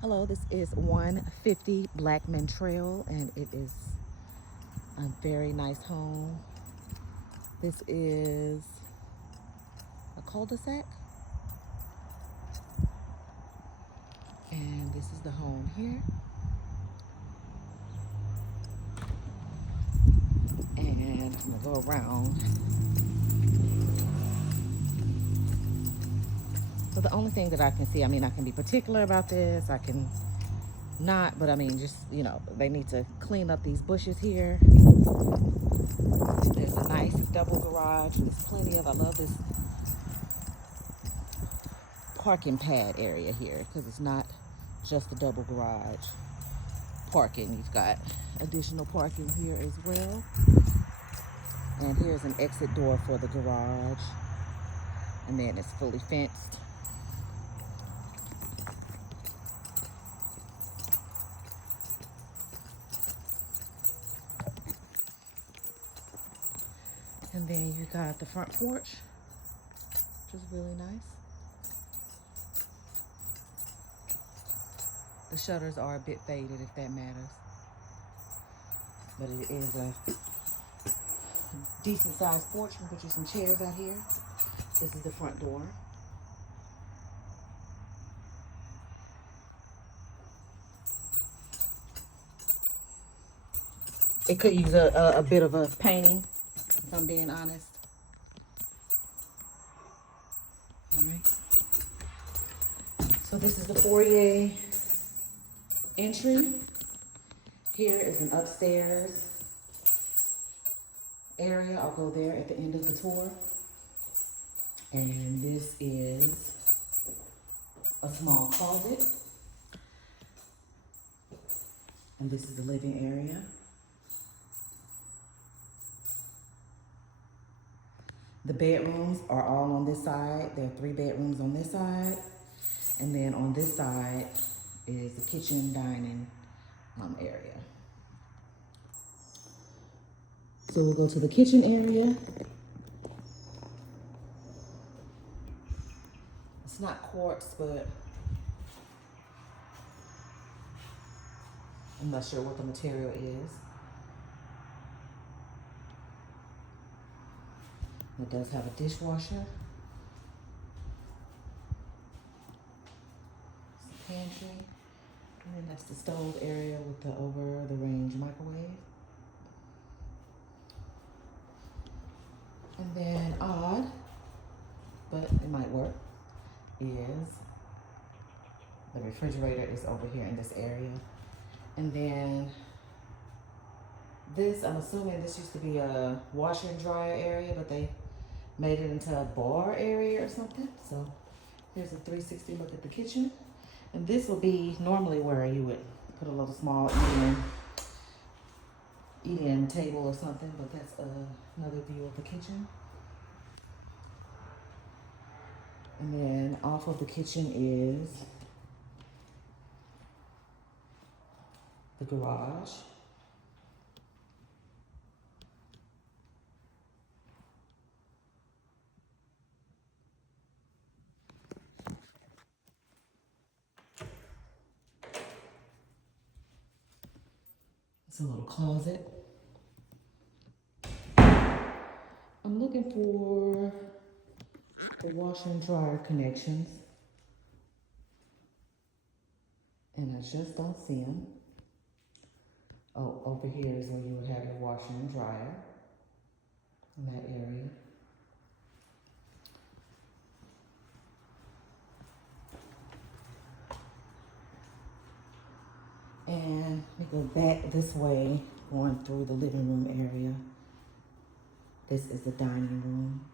Hello, this is 150 Blackman Trail, and it is a very nice home. This is a cul-de-sac, and this is the home here. And I'm gonna go around. So the only thing that I can see, I mean, I can be particular about this, I can not, but I mean, just, they need to clean up these bushes here. There's a nice double garage. There's plenty of, I love this parking pad area here because it's not just a double garage parking. You've got additional parking here as well. And here's an exit door for the garage. And then it's fully fenced. And then you got the front porch, which is really nice. The shutters are a bit faded, if that matters. But it is a decent sized porch. We can put you some chairs out here. This is the front door. It could use a bit of a painting, if I'm being honest. All right. So this is the foyer entry. Here is an upstairs area. I'll go there at the end of the tour. And this is a small closet. And this is the living area. The bedrooms are all on this side. There are 3 bedrooms on this side. And then on this side is the kitchen, dining area. So we'll go to the kitchen area. It's not quartz, but I'm not sure what the material is. It does have a dishwasher. It's a pantry. And then that's the stove area with the over-the-range microwave. And then odd, but it might work, is the refrigerator is over here in this area. And then this, I'm assuming this used to be a washer and dryer area, but they made it into a bar area or something. So here's a 360 look at the kitchen. And this will be normally where you would put a little small eat-in table or something, but that's another view of the kitchen. And then off of the kitchen is the garage. It's a little closet. I'm looking for the washer and dryer connections, and I just don't see them. Oh, over here is where you would have your washer and dryer, in that area. And we go back this way, going through the living room area. This is the dining room.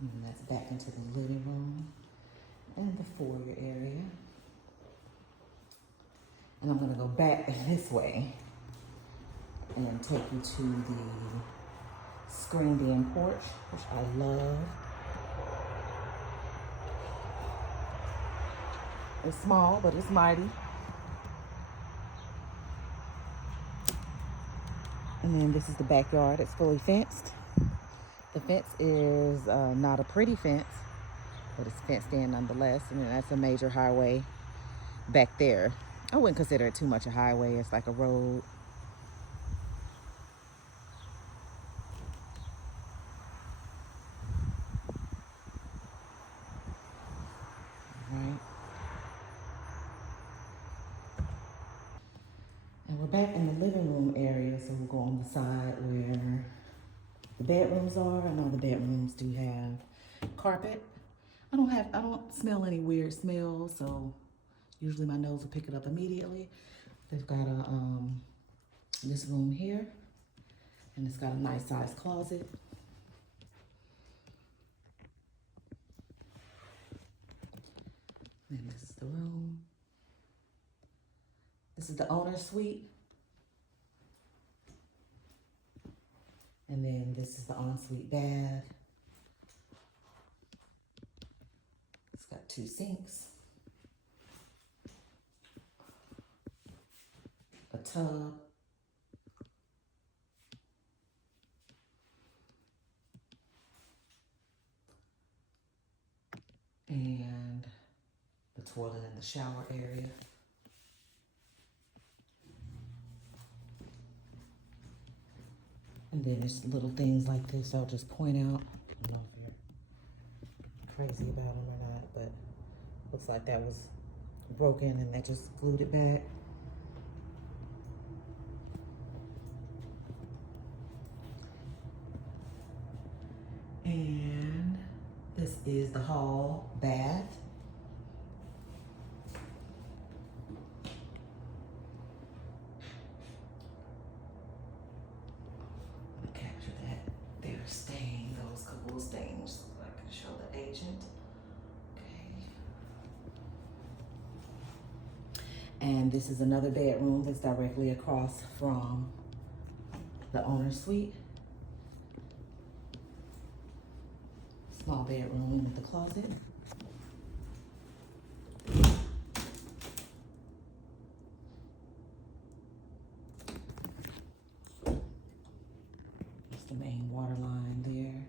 And that's back into the living room and the foyer area. And I'm gonna go back this way and take you to the screened-in porch, which I love. It's small, but it's mighty. And then this is the backyard. It's fully fenced. The fence is not a pretty fence, but it's fenced in nonetheless. And then that's a major highway back there. I wouldn't consider it too much a highway. It's like a road. Right. And we're back in the living room area, so we'll go on the side where the bedrooms are. I know the bedrooms do have carpet. I don't smell any weird smells, so usually my nose will pick it up immediately. They've got this room here, and it's got a nice sized closet. And this is the room. This is the owner's suite. And then this is the ensuite bath. It's got 2 sinks, a tub, and the toilet and the shower area. And then there's little things like this I'll just point out. I don't know if you're crazy about them or not, but looks like that was broken and they just glued it back. And this is the hall bath. Capture that. They're staying, those couple of stains, so I can show the agent. Okay. And this is another bedroom that's directly across from the owner's suite. Small bedroom with the closet. That's the main water line there.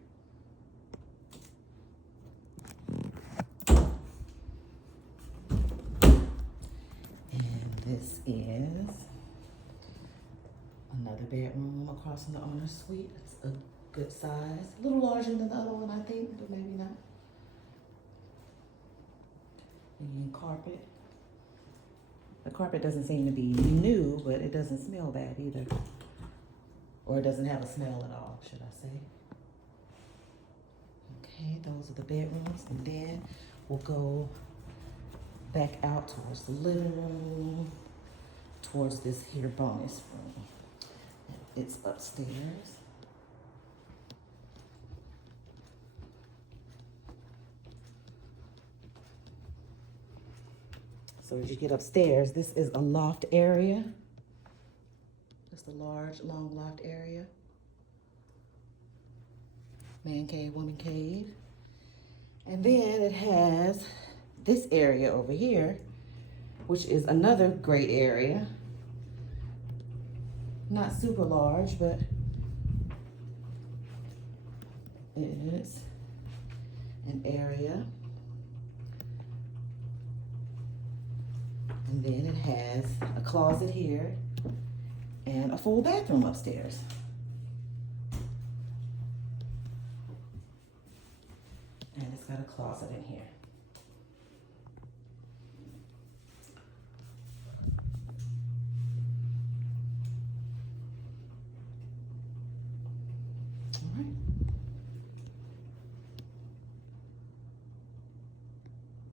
And this is another bedroom across from the owner's suite. It's a good size. A little larger than the other one, I think, but maybe not. And carpet. The carpet doesn't seem to be new, but it doesn't smell bad either. Or it doesn't have a smell at all, should I say. Okay, those are the bedrooms. And then we'll go back out towards the living room, towards this here bonus room. It's upstairs. So as you get upstairs, this is a loft area. Just a large, long loft area. Man cave, woman cave. And then it has this area over here, which is another great area. Not super large, but it is an area. And then it has a closet here and a full bathroom upstairs. And it's got a closet in here.